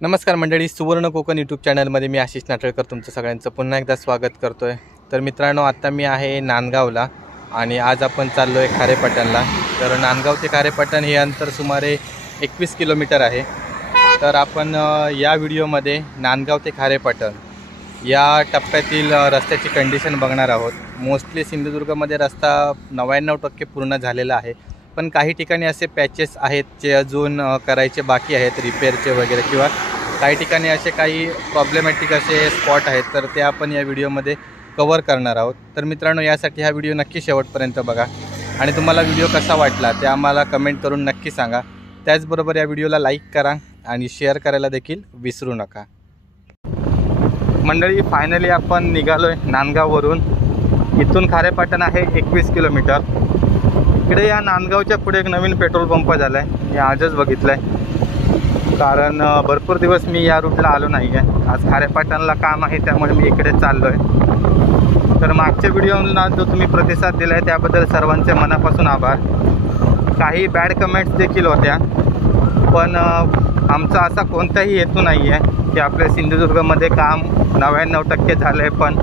नमस्कार मंडळी, सुवर्ण कोकण यूट्यूब चॅनलमध्ये मी आशिष नाटळकर तुमचं सगळ्यांचं पुन्हा एकदा स्वागत करतो आहे। तर मित्रांनो, आता मी आहे नांदगावला आणि आज आपण चाललो आहे खारेपाटणला। तर नांदगाव ते खारेपाटण हे अंतर सुमारे 21 किलोमीटर आहे। तर आपण या व्हिडिओमध्ये नांदगाव ते खारेपाटण या टप्प्यातील रस्त्याची कंडिशन बघणार आहोत। मोस्टली सिंधुदुर्गमध्ये रस्ता 99% पूर्ण झालेला आहे, पण काही ठिकाणी असे पॅचेस आहेत जे अजून करायचे बाकी आहेत, रिपेअरचे वगैरे, किंवा काही ठिकाणी असे काही प्रॉब्लेमॅटिक असे स्पॉट आहेत, तर ते आपण या व्हिडिओमध्ये कव्हर करणार आहोत। तर मित्रांनो, यासाठी हा व्हिडिओ नक्की शेवटपर्यंत बघा आणि तुम्हाला व्हिडिओ कसा वाटला ते आम्हाला कमेंट करून नक्की सांगा। त्याचबरोबर या व्हिडिओला लाईक करा आणि शेअर करायला देखील विसरू नका। मंडळी, फायनली आपण निघालो आहे नांदगाववरून। इथून खारेपाटण आहे 21 किलोमीटर। इकडे या नांदगावच्या पुढे एक नवीन पेट्रोल पंप झाला आहे, हे आजच बघितलं आहे, कारण भरपूर दिवस मी या रूटला आलो नाही आहे। आज खारेपाटणला काम आहे त्यामुळे मी इकडे चाललो आहे। तर मागच्या व्हिडिओला जो तुम्ही प्रतिसाद दिला आहे त्याबद्दल सर्वांचे मनापासून आभार। काही बॅड कमेंट्स देखील होत्या, पण आमचा असा कोणताही हेतू नाही आहे की आपल्या सिंधुदुर्गमध्ये काम 99% झालं आहे, पण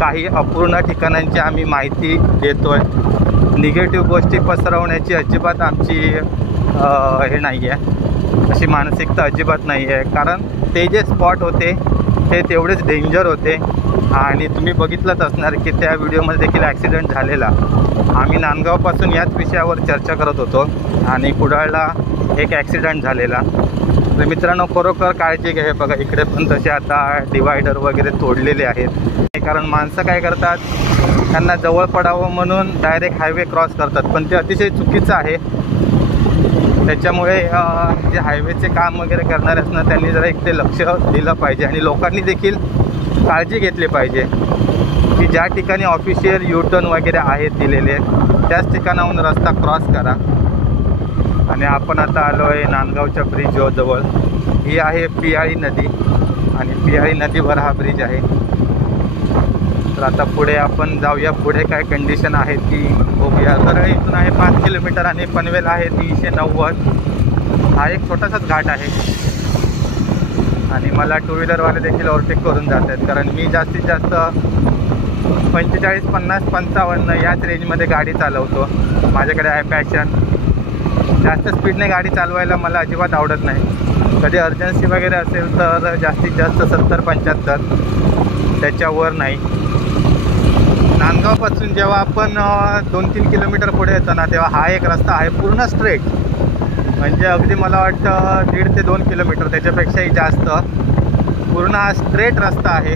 काही अपूर्ण ठिकाणांची आम्ही माहिती देतो आहे। निगेटिव्ह गोष्टी पसरवण्याची अजिबात आमची हे नाही आहे, अशी मानसिकता अजिबात नाही आहे, कारण ते जे स्पॉट होते ते तेवढेच डेंजर होते। आणि तुम्ही बघितलंच असणार की त्या व्हिडिओमध्ये देखील ॲक्सिडेंट झालेला। आम्ही नांदगावपासून याच विषयावर चर्चा करत होतो आणि कुडाळला एक ॲक्सिडेंट झालेला। तर मित्रांनो, खरोखर काळजी घ्या। बघा, इकडे पण तसे आता डिवायडर वगैरे तोडलेले आहेत, कारण माणसं काय करतात, त्यांना जवळ पडावं म्हणून डायरेक्ट हायवे क्रॉस करतात, पण ते अतिशय चुकीचं आहे। त्याच्यामुळे जे हायवेचे काम वगैरे करणारे असणार त्यांनी जरा एक ते लक्ष दिलं पाहिजे आणि लोकांनी देखील काळजी घेतली पाहिजे की ज्या ठिकाणी ऑफिशियल यूटर्न वगैरे आहेत दिलेले, त्याच ठिकाणाहून रस्ता क्रॉस करा। आणि आपण आता आलो आहे नांदगावच्या ब्रिजजवळ। ही आहे पियाळी नदी आणि पियाळी नदीवर हा ब्रिज आहे। तर आता पुढे आपण जाऊया, पुढे काय कंडिशन आहे ती बघूया। तर इथून आहे 5 किलोमीटर आणि पनवेल आहे 390। हा एक छोटासाच घाट आहे आणि मला टू व्हीलरवाले देखील ओव्हरटेक करून जात आहेत, कारण मी जास्तीत जास्त 45, 50, 55 याच रेंजमध्ये गाडी चालवतो। माझ्याकडे आहे पॅशन। जास्त स्पीडने गाडी चालवायला मला अजिबात आवडत नाही। कधी अर्जन्सी वगैरे असेल तर जास्तीत जास्त 70, 75, त्याच्यावर नाही। नांदगावपासून जेव्हा आपण 2-3 किलोमीटर पुढे येतो ना, तेव्हा हा एक रस्ता आहे पूर्ण स्ट्रेट, म्हणजे अगदी मला वाटतं 1.5 ते 2 किलोमीटर, त्याच्यापेक्षाही जास्त पूर्ण हा स्ट्रेट रस्ता आहे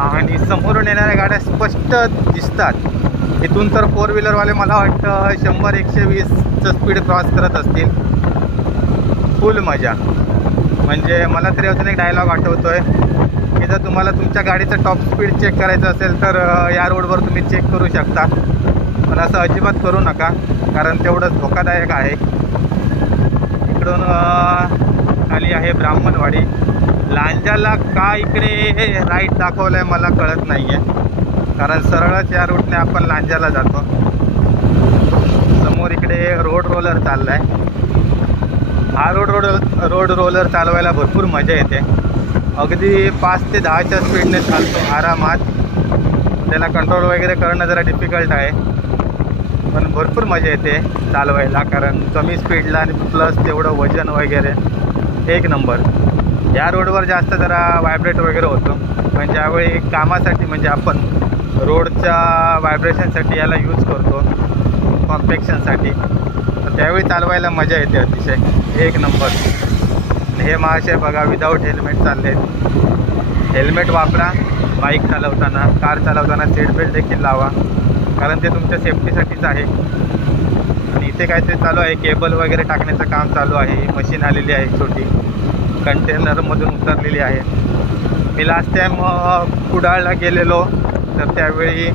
आणि समोरून येणाऱ्या गाड्या स्पष्ट दिसतात। इथून तर 4 व्हीलरवाले मला वाटतं 100-120चं स्पीड क्रॉस करत असतील। फुल मजा। म्हणजे मला तरी अजून एक डायलॉग आठवतो आहे की जर तुम्हाला तुमच्या गाडीचं टॉप स्पीड चेक करायचं असेल तर या रोडवर तुम्ही चेक करू शकता, पण असं अजिबात करू नका, कारण तेवढंच धोकादायक आहे। इकडून खाली आहे ब्राह्मणवाडी। लांजाला का इकडे राईट दाखवलं आहे मला कळत नाही आहे, कारण सरळच या रूटने आपण लांजाला जातो। समोर इकडे रोड रोलर चालला आहे। हा रोड रोलर चालवायला भरपूर मजा येते। अगदी 5 ते 10च्या स्पीडने चालतो आरामात। त्याला कंट्रोल वगैरे करणं जरा डिफिकल्ट आहे, पण भरपूर मजा येते चालवायला, कारण कमी स्पीडला आणि प्लस तेवढं वजन वगैरे एक नंबर। या रोडवर जास्त जरा व्हायब्रेट वगैरे होतो, पण ज्यावेळी कामासाठी म्हणजे आपण रोडच्या व्हायब्रेशनसाठी याला यूज करतो कॉम्पॅक्शनसाठी, तर त्यावेळी चालवायला मजा येते अतिशय एक नंबर। हे महाशय बघा, विदाऊट हेल्मेट चालले आहेत। हेल्मेट वापरा बाईक चालवताना, कार चालवताना सीट बेल्ट देखील लावा, कारण ते तुमच्या सेफ्टीसाठीच आहे। आणि इथे काहीतरी चालू आहे, केबल वगैरे टाकण्याचं काम चालू आहे। ही मशीन आलेली आहे छोटी, कंटेनरमधून उतरलेली आहे। मी लास्ट टाईम कुडाळला गेलेलो तर त्यावेळी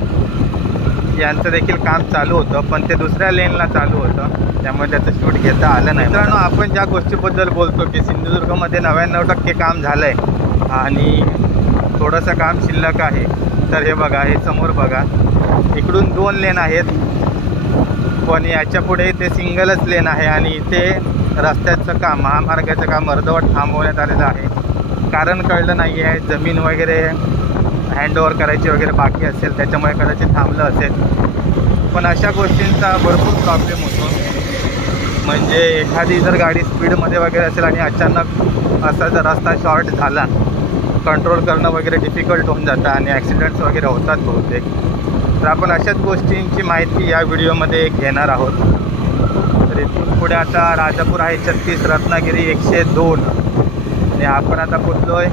यांचं देखील काम चालू होतं, पण ते दुसऱ्या लेनला चालू होतं, त्यामुळे त्याचं शूट घेता आलं नाही। मित्रांनो, आपण ज्या गोष्टीबद्दल बोलतो की सिंधुदुर्गमध्ये 99% काम झालं आहे आणि थोडंसं काम शिल्लक आहे, तर हे बघा, हे समोर बघा, इकडून 2 लेन आहेत, पण याच्या पुढे ते सिंगलच लेन आहे आणि इथे रस्त्याचं काम, महामार्गाचं काम अर्धवट थांबवण्यात आलेलं आहे. कारण कळलं नाही आहे, जमीन वगैरे हँडओव्हर करायची वगैरे बाकी असेल, त्याच्यामुळे कदाचित थांबलं असेल. पण अशा गोष्टींचा भरपूर प्रॉब्लेम होतो. म्हणजे एखादी जर गाडी स्पीडमध्ये वगैरे असेल आणि अचानक असा जर रस्ता शॉर्ट झाला, कंट्रोल करणं वगैरे डिफिकल्ट होऊन जातं आणि ॲक्सिडेंट्स वगैरे होतात बहुतेक. तर आपण अशाच गोष्टींची माहिती या व्हिडिओमध्ये घेणार आहोत. तर इथून पुढे आता राजापूर आहे 36, रत्नागिरी 102 आणि आपण आता पोचलो आहे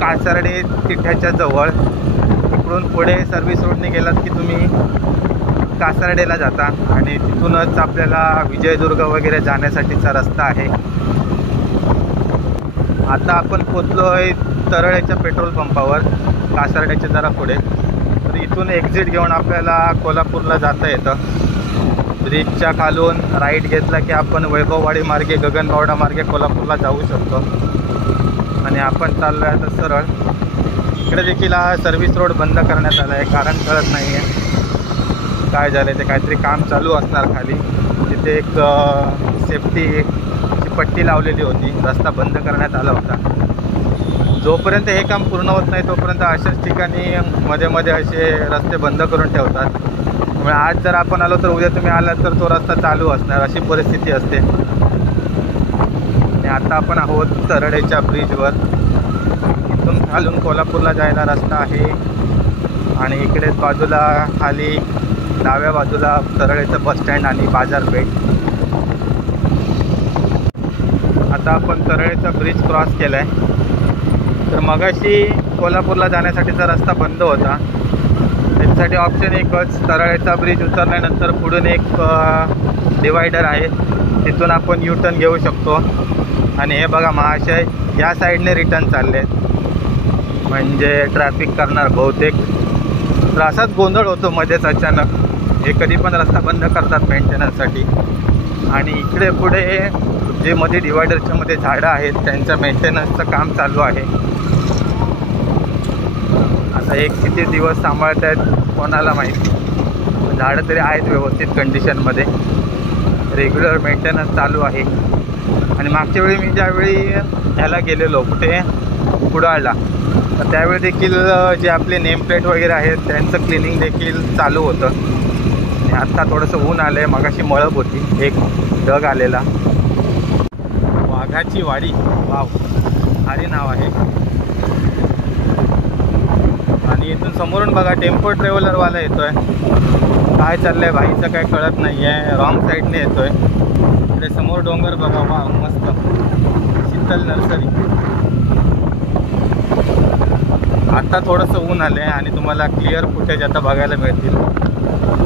कासारडे तिठ्याच्या जवळ. इकडून पुढे सर्व्हिस रोडने गेलात की तुम्ही कासारडेला जाता आणि तिथूनच आपल्याला विजयदुर्ग वगैरे जाण्यासाठीचा रस्ता आहे. आता आपण पोचलो आहे तरळेच्या पेट्रोल पंपावर, कासारड्याच्या जरा पुढे. तर इथून एक्झिट घेऊन आपल्याला कोल्हापूरला जाता येतं. ब्रिजच्या खालून राईट घेतला की आपण वैभववाडी मार्गे, गगनबावडा मार्गे कोल्हापूरला जाऊ शकतो. आणि आपण चाललो आहे तर सरळ. इकडे देखील हा सर्व्हिस रोड बंद करण्यात आला आहे, कारण कळत नाही आहे काय झालं आहे. ते काहीतरी काम चालू असणार खाली. तिथे एक सेफ्टीची पट्टी लावलेली होती, रस्ता बंद करण्यात आला होता. जोपर्यंत हे काम पूर्ण होत नाही तोपर्यंत अशाच ठिकाणी मध्ये मध्ये असे रस्ते बंद करून ठेवतात. त्यामुळे आज जर आपण आलो तर उद्या तुम्ही आलात तर तो रस्ता चालू असणार, अशी परिस्थिती असते. आणि आता आपण आहोत तरडेच्या ब्रिजवर. इथून खालून कोल्हापूरला जायला रस्ता आहे आणि इकडेच बाजूला खाली डाव्या बाजूला तरळेचं बसस्टँड आणि बाजारपेठ. आता आपण तरळेचा ब्रिज क्रॉस केला आहे. तर मगाशी कोल्हापूरला जाण्यासाठीचा रस्ता बंद होता. त्याच्यासाठी ऑप्शन एकच, तरळेचा ब्रिज उतरल्यानंतर पुढून एक डिवायडर आहे, तिथून आपण यू टर्न घेऊ शकतो. आणि हे बघा महाशय या साईडने रिटर्न चालले आहेत, म्हणजे ट्रॅफिक करणार बहुतेक. तर असाच गोंधळ होतो मध्येच अचानक. हे कधी पण रस्ता बंद करतात मेंटेनन्ससाठी. आणि इकडे पुढे जे मध्ये डिवायडरच्या मध्ये झाडं आहेत त्यांचं मेंटेनन्सचं काम चालू आहे. आता हे किती दिवस सांभाळत आहेत कोणाला माहिती. झाडं तरी आहेत व्यवस्थित कंडिशनमध्ये, रेग्युलर मेंटेनन्स चालू आहे. आणि मागच्या वेळी मी ज्यावेळी ह्याला गेलेलो कुठे कुडाळला, तर त्यावेळी देखील जे आपले नेमप्लेट वगैरे आहेत त्यांचं क्लिनिंग देखील चालू होतं. आणि आत्ता थोडंसं ऊन आलं आहे, मगाशी मळब होती, एक ढग आलेला. वाघाची वाडी, वाव भारी नाव आहे. आणि इथून समोरून बघा टेम्पो ट्रॅव्हलरवाला येतो आहे. काय चाललं आहे भाईचं काय कळत नाही आहे, रॉंग साईडने येतो आहे. इकडे समोर डोंगर बघा, वा मस्त, शीतल नर्सरी. आता थोडंसं ऊन आलं आहे आणि तुम्हाला क्लिअर फुटेज आता बघायला मिळतील.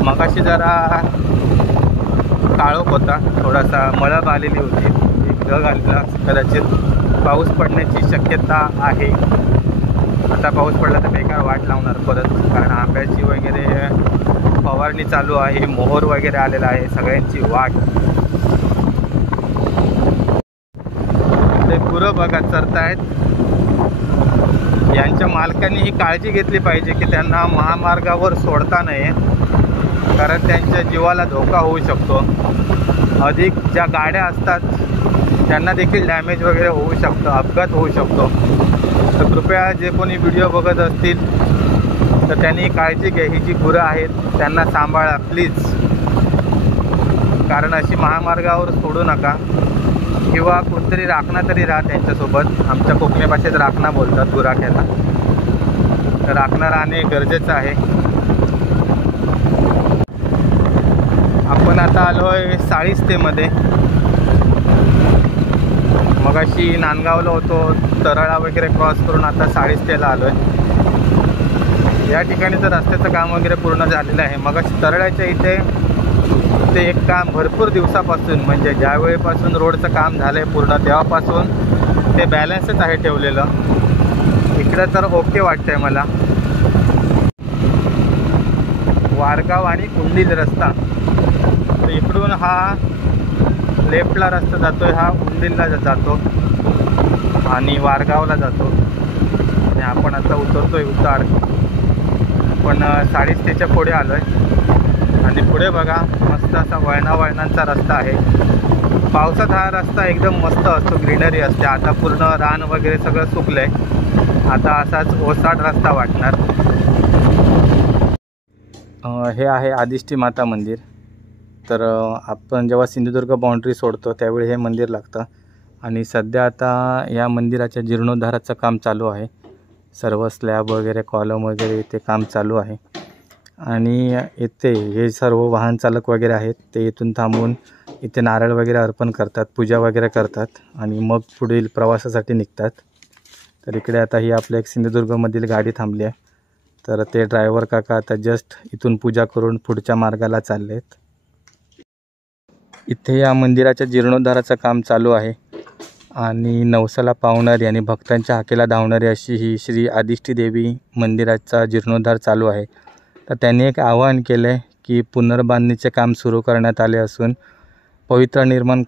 मगाशी जरा काळोख होता, थोडासा मळब आलेली होती, एक ढग आलेला, कदाचित पाऊस पडण्याची शक्यता आहे. आता पाऊस पडला तर बेकार वाट लावणार परत, कारण आंब्याची वगैरे फवारणी चालू आहे, मोहर वगैरे आलेला आहे, सगळ्यांची वाट. ते गुरं बघा चरतायत. यांच्या मालकांनी ही काळजी घेतली पाहिजे की त्यांना महामार्गावर सोडता नये, कारण त्यांच्या जीवाला धोका होऊ शकतो. अधिक ज्या गाड्या असतात त्यांना देखील डॅमेज वगैरे होऊ शकतं, अपघात होऊ शकतो. तर कृपया जे कोणी व्हिडिओ बघत असतील तर त्यांनी काळजी घ्या. ही जी गुरं आहेत त्यांना सांभाळा प्लीज, कारण अशी महामार्गावर सोडू नका. किंवा कोणतरी राखणा तरी राहा त्यांच्यासोबत. आमच्या कोकणी भाषेत राखणा बोलतात गुराख्याला, तर राखणा राहणे गरजेचं आहे. आपण आता आलो आहे साळिस्तेमध्ये. मगाशी नांदगावला होतो, तरळा वगैरे क्रॉस करून आता साळिस्तेला आलो आहे. या ठिकाणी तर रस्त्याचं काम वगैरे पूर्ण झालेलं आहे. मगाशी तरळ्याच्या इथे ते एक काम भरपूर दिवसापासून, म्हणजे ज्यावेळेपासून रोडचं काम झालं आहे पूर्ण तेव्हापासून ते बॅलन्सच आहे ठेवलेलं. इकडं तर ओके वाटतंय मला. वारगाव आणि कुंडील रस्ता, तर इकडून हा लेफ्टला रस्ता जातो आहे, हा कुंडीलला जातो आणि वारगावला जातो. आणि आपण आता उतरतो आहे उतार. पण साळिस्तेच्या पुढे आलो आहे आणि पुढे बघा मस्त असा वळणावळणांचा रस्ता आहे. पावसात हा रस्ता एकदम मस्त असतो, ग्रीनरी असते. आता पूर्ण रान वगैरे सगळं सुकलंय, आता असाच ओसाड रस्ता वाटणार. हे आहे आदिष्टी माता मंदिर. तर आपण जेव्हा सिंधुदुर्ग बाउंड्री सोडतो त्यावेळी हे मंदिर लागतं आणि सध्या आता या मंदिराच्या जीर्णोद्धाराचं काम चालू आहे. सर्व स्लॅब वगैरे कॉलम वगैरे इथे काम चालू आहे आणि इथे हे सर्व वाहन चालक वगैरे आहेत ते इथून थांबून इथे नारळ वगैरे अर्पण करतात, पूजा वगैरे करतात आणि मग पुढील प्रवासासाठी निघतात. तर इकडे आता ही आपल्या एक सिंधुदुर्गमधील गाडी थांबली आहे. तर ते ड्रायव्हर काका आता जस्ट इथून पूजा करून पुढच्या मार्गाला चालले आहेत. इथे या मंदिराच्या जीर्णोद्धाराचं काम चालू आहे आणि नवसाला पावणारी आणि भक्तांच्या हाकेला धावणारी अशी ही श्री आदिष्टी देवी मंदिराचा जीर्णोद्धार चालू आहे. तर त्यांनी एक आवाहन केलं आहे की पुनर्बांधणीचे काम सुरू करण्यात आले असून पवित्र निर्माण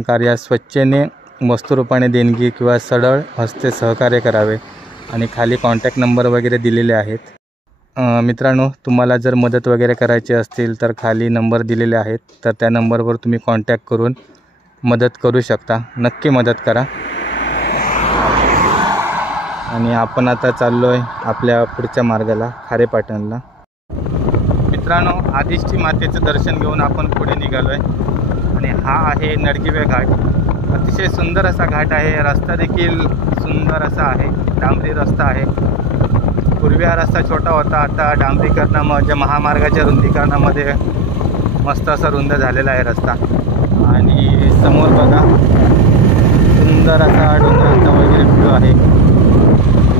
कार्यास स्वच्छेने वस्तुरूपाने देणगी किंवा सढळ हस्ते सहकार्य करावे आणि खाली कॉन्टॅक्ट नंबर वगैरे दिलेले आहेत. मित्रांनो, तुम्हाला जर मदत वगैरे करायची असतील तर खाली नंबर दिलेले आहेत, तर त्या नंबरवर तुम्ही कॉन्टॅक्ट करून मदत करू शकता. नक्की मदत करा. आणि आपण आता चाललो आहे आपल्या पुढच्या मार्गाला खारेपाटणला. मित्रांनो, आदिष्टी मातेचं दर्शन घेऊन आपण पुढे निघालो आहे आणि हा आहे नडगिवे घाट. अतिशय सुंदर असा घाट आहे. रस्ता देखील सुंदर असा आहे, डांबरी रस्ता आहे. पूर्वी हा रस्ता छोटा होता, आता डांबरीकरणामध्ये महामार्गाच्या रुंदीकरणामध्ये मस्त असा रुंद झालेला आहे रस्ता. आणि समोर बघा सुंदर असा डोंगरांचा वगैरे व्ह्यू आहे.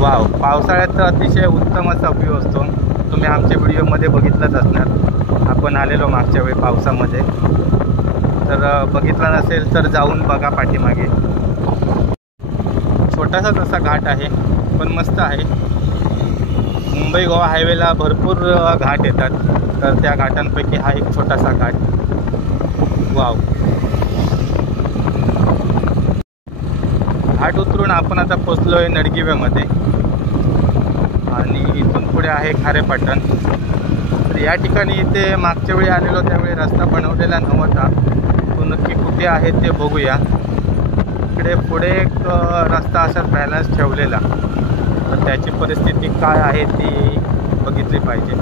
वाव, पावसाळ्यात तर अतिशय उत्तम असा व्ह्यू असतो. तुम्ही आमच्या व्हिडिओमध्ये बघितलंच असणार, आपण आलेलो मागच्या वेळी पावसामध्ये. तर बघितला नसेल तर जाऊन बघा पाठीमागे. छोटासाच असा घाट आहे पण मस्त आहे. मुंबई गोवा हायवेला भरपूर घाट येतात, तर त्या घाटांपैकी हा एक छोटासा घाट. वाव, घाट उतरून आपण आता पोचलो आहे नडगिवेमध्ये आणि इथून पुढे आहे खारेपाटण. तर या ठिकाणी इथे मागच्या वेळी आलेलो त्यावेळी रस्ता बनवलेला नव्हता, तो नक्की कुठे आहे ते बघूया. इकडे पुढे एक रस्ता असाच बॅलन्स ठेवलेला, तर त्याची परिस्थिती काय आहे ती बघितली पाहिजे.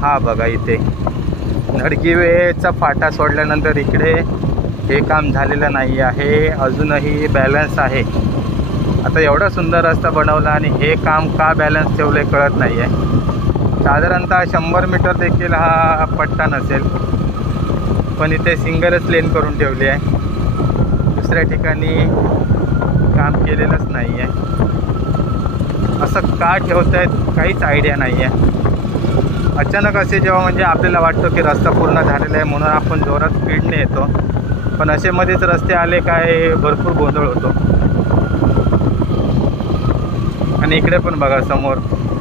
हा बघा, इथे नडगिवेचा फाटा सोडल्यानंतर इकडे हे काम झालेलं नाही आहे, अजूनही बॅलन्स आहे. आता एवढा सुंदर रस्ता बनवला आणि हे काम का बॅलन्स ठेवले कळत नाही आहे. साधारणतः 100 मीटर देखील हा पट्टा नसेल, पण इथे सिंगलच लेन करून ठेवली आहे. दुसऱ्या ठिकाणी काम केलेलंच नाही आहे. असं का ठेवत आहेत काहीच आयडिया नाही आहे. अचानक असे जेव्हा म्हणजे आपल्याला वाटतं की रस्ता पूर्ण झालेला आहे म्हणून आपण जोरात स्पीडने येतो, पण असे मध्येच रस्ते आले काय भरपूर गोंधळ होतो. आणि इकडे पण बघा समोर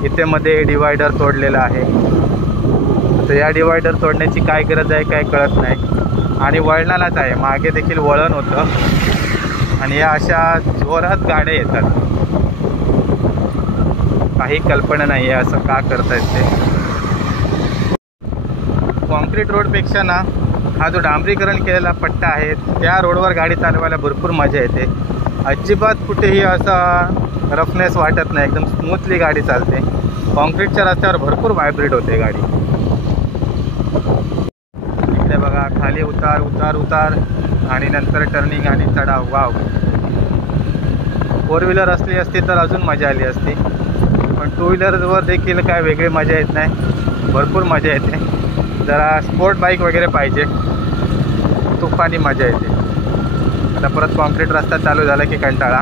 इथे मध्ये डिवायडर तोडलेला आहे. तर या डिवायडर तोडण्याची काय गरज आहे काय कळत नाही. आणि वळणालाच आहे, मागे देखील वळण होतं आणि या अशा जोरात गाड्या येतात. काही कल्पना नाही आहे असं का करतायत ते. कॉन्क्रीट रोडपेक्षा ना हा जो डांबरीकरण केलेला पट्टा आहे त्या रोडवर गाडी चालवायला भरपूर मजा येते. अजिबात कुठेही असा रफनेस वाटत नाही, एकदम स्मूथली गाडी चालते. कॉन्क्रीटच्या रस्त्यावर भरपूर व्हायब्रेट होते गाडी. इकडे बघा खाली उतार उतार उतार आणि नंतर टर्निंग आणि चढाव. वाव, 4 व्हीलर असली असती तर अजून मजा आली असती, पण 2 व्हीलरवर देखील काय वेगळी मजा येत नाही, भरपूर मजा येते. जरा स्पोर्ट बाईक वगैरे पाहिजे, तुफानी मजा येते. आता परत कॉन्क्रीट रस्ता चालू झाला की कंटाळा.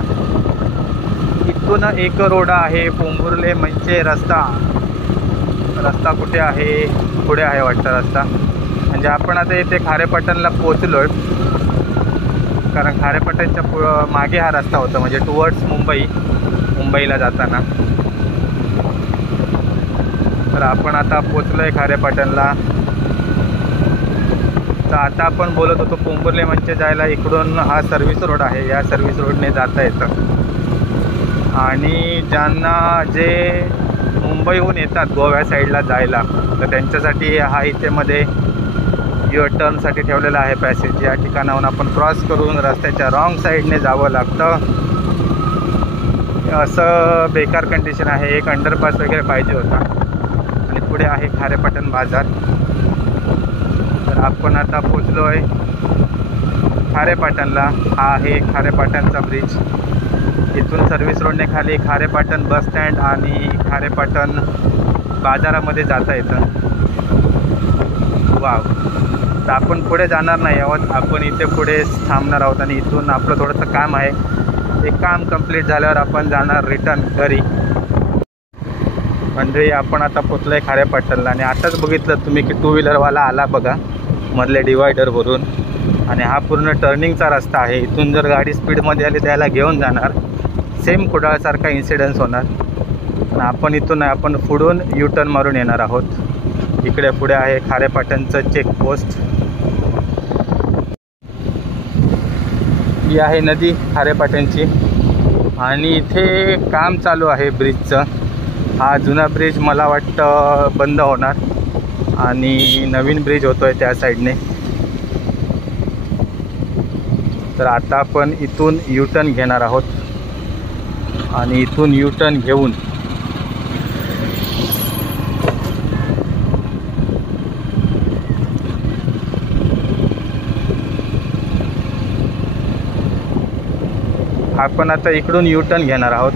इथून एक रोड आहे पोंभुर्ले म्हणजे रस्ता कुठे आहे, पुढे आहे वाटतं रस्ता. म्हणजे आपण आता इथे खारेपाटणला पोचलो आहे, कारण खारेपाटणच्या मागे हा रस्ता होता, म्हणजे टुवर्ड्स मुंबईला जाताना. तर आपण आता पोचलो आहे खारेपाटणला. तर आता आपण बोलत होतो पोंभुर्ले म्हणजे जायला इकडून हा सर्व्हिस रोड आहे, या सर्व्हिस रोडने जाता येतं. आणि ज्यांना जे मुंबईहून येतात गोव्या साईडला जायला तर त्यांच्यासाठी हा इथे मध्ये युअर टर्नसाठी ठेवलेला आहे पॅसेज. या ठिकाणाहून आपण क्रॉस करून रस्त्याच्या रॉंग साईडने जावं लागतं. असं बेकार कंडिशन आहे. एक अंडरपास वगैरे पाहिजे होता. आणि पुढे आहे खारेपाटण बाजार. तर आपण आता पोचलो आहे खारेपाटणला. हा आहे खारेपाटणचा ब्रिज. इथून सर्व्हिस रोडने खाली खारेपाटण बस स्टँड आणि खारेपाटण बाजारामध्ये जाता येतं. वाव. तर आपण पुढे जाणार नाही आहोत. आपण इथे पुढे थांबणार आहोत आणि इथून आपलं थोडंसं काम आहे. ते काम कंप्लीट झाल्यावर आपण जाणार रिटर्न घरी. म्हणजे आपण आता पोचलो आहे खारेपाटणला. आणि आताच बघितलं तुम्ही की टू व्हीलरवाला आला बघा मधले डिवायडरवरून. आणि हा पूर्ण टर्निंगचा रस्ता आहे. इथून जर गाडी स्पीडमध्ये आली त्याला घेऊन जाणार. सेम कुडाळसारखा इन्सिडन्स होणार. आणि आपण इथून आपण पुढून यू टर्न मारून येणार आहोत. इकडे पुढे आहे खारेपाटणचं चेकपोस्ट. ही आहे नदी खारेपाटणची. आणि इथे काम चालू आहे ब्रिजचं. हा जुना ब्रिज मला वाटतं बंद होणार आणि नवीन ब्रिज होतो आहे त्या साईडने. तर आता आपण इथून यू टर्न घेणार आहोत. आणि इथून यू टर्न घेऊन आपण आता इकडून यू टर्न घेणार आहोत.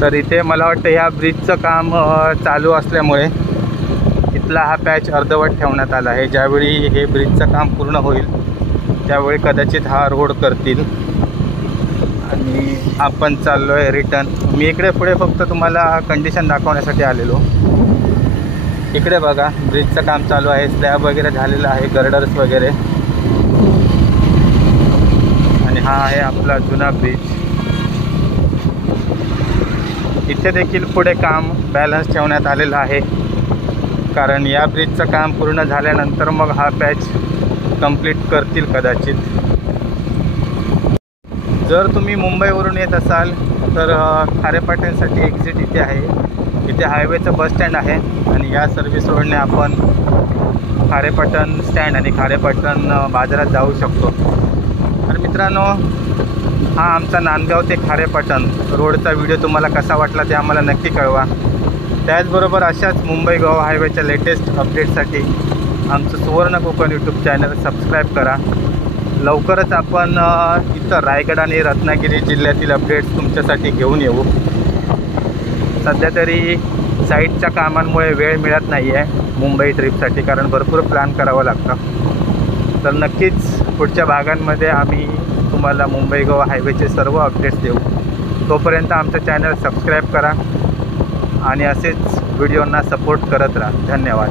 तर इथे मला वाटतं ह्या ब्रिजचं काम चालू असल्यामुळे इथला हा पॅच अर्धवट ठेवण्यात आला आहे. ज्यावेळी हे ब्रिजचं काम पूर्ण होईल त्यावेळी कदाचित हा रोड करतील. आणि आपण चाललो आहे रिटर्न. मी इकडे पुढे फक्त तुम्हाला कंडिशन दाखवण्यासाठी आलेलो. इकडे बघा ब्रिजचं काम चालू आहे. स्लॅब वगैरे झालेलं आहे, गर्डर्स वगैरे. आणि हा आहे आपला जुना ब्रिज. इथे देखील पुढे काम बॅलन्स ठेवण्यात आलेलं आहे. कारण या ब्रिजचं काम पूर्ण झाल्यानंतर मग हा पॅच कंप्लीट करतील कदाचित. जर तुम्ही मुंबईवरून येत असाल तर खारेपाटणसाठी एक्झिट इथे आहे. इथे हायवेचं बस स्टँड आहे. आणि या सर्व्हिस रोडने आपण खारेपाटण स्टँड आणि खारेपाटण बाजारात जाऊ शकतो. तर मित्रांनो, हा आमचा नांदगाव ते खारेपाटण रोडचा व्हिडिओ तुम्हाला कसा वाटला ते आम्हाला नक्की कळवा. त्याचबरोबर अशाच मुंबई गोवा हायवेच्या लेटेस्ट अपडेटसाठी आमचं सुवर्ण कोकण यूट्यूब चॅनल सबस्क्राईब करा. लवकरच आपण इथं रायगड आणि रत्नागिरी जिल्ह्यातील अपडेट्स तुमच्यासाठी घेऊन येऊ. सध्या तरी साईटच्या कामांमुळे वेळ मिळत नाही आहे मुंबई ट्रिपसाठी, कारण भरपूर प्लॅन करावं लागतं. तर नक्कीच पुढच्या भागांमध्ये आम्ही तुम्हाला मुंबई गोवा हायवेचे सर्व अपडेट्स देऊ. तोपर्यंत आमचं चॅनल सबस्क्राईब करा आणि असेच व्हिडिओंना सपोर्ट करत राहा. धन्यवाद.